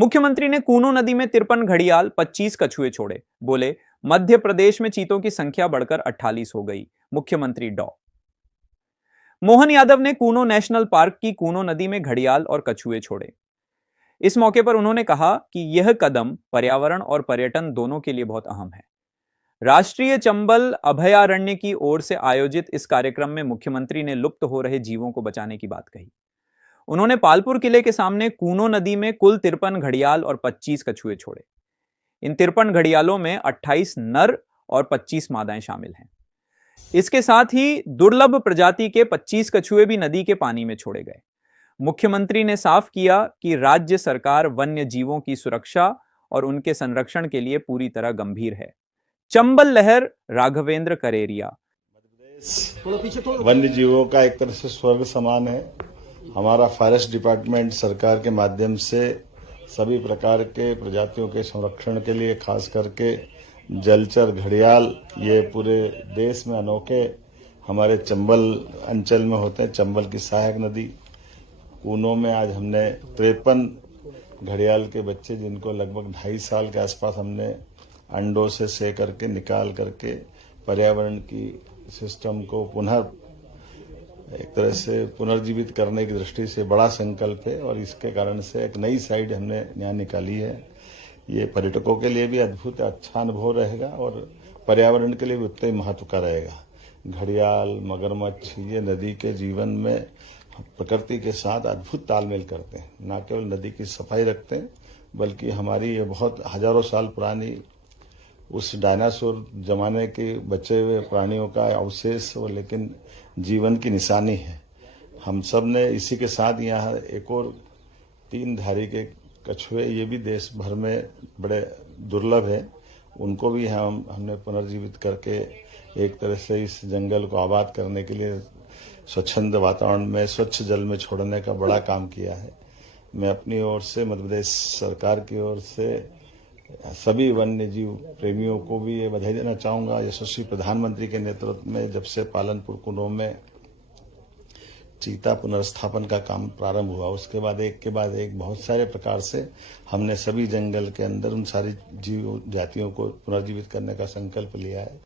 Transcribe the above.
मुख्यमंत्री ने कूनो नदी में 53 घड़ियाल 25 कछुए छोड़े। बोले, मध्य प्रदेश में चीतों की संख्या बढ़कर 48 हो गई। मुख्यमंत्री डॉ मोहन यादव ने कूनो नेशनल पार्क की कूनो नदी में घड़ियाल और कछुए छोड़े। इस मौके पर उन्होंने कहा कि यह कदम पर्यावरण और पर्यटन दोनों के लिए बहुत अहम है। राष्ट्रीय चंबल अभयारण्य की ओर से आयोजित इस कार्यक्रम में मुख्यमंत्री ने लुप्त हो रहे जीवों को बचाने की बात कही। उन्होंने पालपुर किले के सामने कूनो नदी में कुल 53 घड़ियाल और 25 कछुए छोड़े। इन 53 घड़ियालों में 28 नर और 25 मादाएं शामिल हैं। इसके साथ ही दुर्लभ प्रजाति के 25 कछुए भी नदी के पानी में छोड़े गए। मुख्यमंत्री ने साफ किया कि राज्य सरकार वन्य जीवों की सुरक्षा और उनके संरक्षण के लिए पूरी तरह गंभीर है। चंबल लहर, राघवेंद्र करेरिया। वन्य जीवों का एक तरह से स्वर्ग समान है। हमारा फॉरेस्ट डिपार्टमेंट सरकार के माध्यम से सभी प्रकार के प्रजातियों के संरक्षण के लिए, खास करके जलचर घड़ियाल, ये पूरे देश में अनोखे हमारे चंबल अंचल में होते हैं। चंबल की सहायक नदी कूनो में आज हमने 53 घड़ियाल के बच्चे, जिनको लगभग 2.5 साल के आसपास हमने अंडों से से करके निकाल करके पर्यावरण की सिस्टम को पुनः एक तरह से पुनर्जीवित करने की दृष्टि से बड़ा संकल्प है और इसके कारण से एक नई साइड हमने यहाँ निकाली है। ये पर्यटकों के लिए भी अद्भुत अच्छा अनुभव रहेगा और पर्यावरण के लिए भी उतना ही महत्व का रहेगा। घड़ियाल, मगरमच्छ ये नदी के जीवन में प्रकृति के साथ अद्भुत तालमेल करते हैं। न केवल नदी की सफाई रखते हैं, बल्कि हमारी ये बहुत हजारों साल पुरानी उस डायनासोर जमाने के बचे हुए प्राणियों का अवशेष, लेकिन जीवन की निशानी है। हम सब ने इसी के साथ यहाँ एक और 3 धारी के कछुए, ये भी देश भर में बड़े दुर्लभ है, उनको भी हमने पुनर्जीवित करके एक तरह से इस जंगल को आबाद करने के लिए स्वच्छंद वातावरण में, स्वच्छ जल में छोड़ने का बड़ा काम किया है। मैं अपनी ओर से, मध्य प्रदेश सरकार की ओर से सभी वन्य जीव प्रेमियों को भी ये बधाई देना चाहूंगा। यशस्वी प्रधानमंत्री के नेतृत्व में जब से पालनपुर कूनो में चीता पुनर्स्थापन का काम प्रारंभ हुआ, उसके बाद एक के बाद एक बहुत सारे प्रकार से हमने सभी जंगल के अंदर उन सारी जीव जातियों को पुनर्जीवित करने का संकल्प लिया है।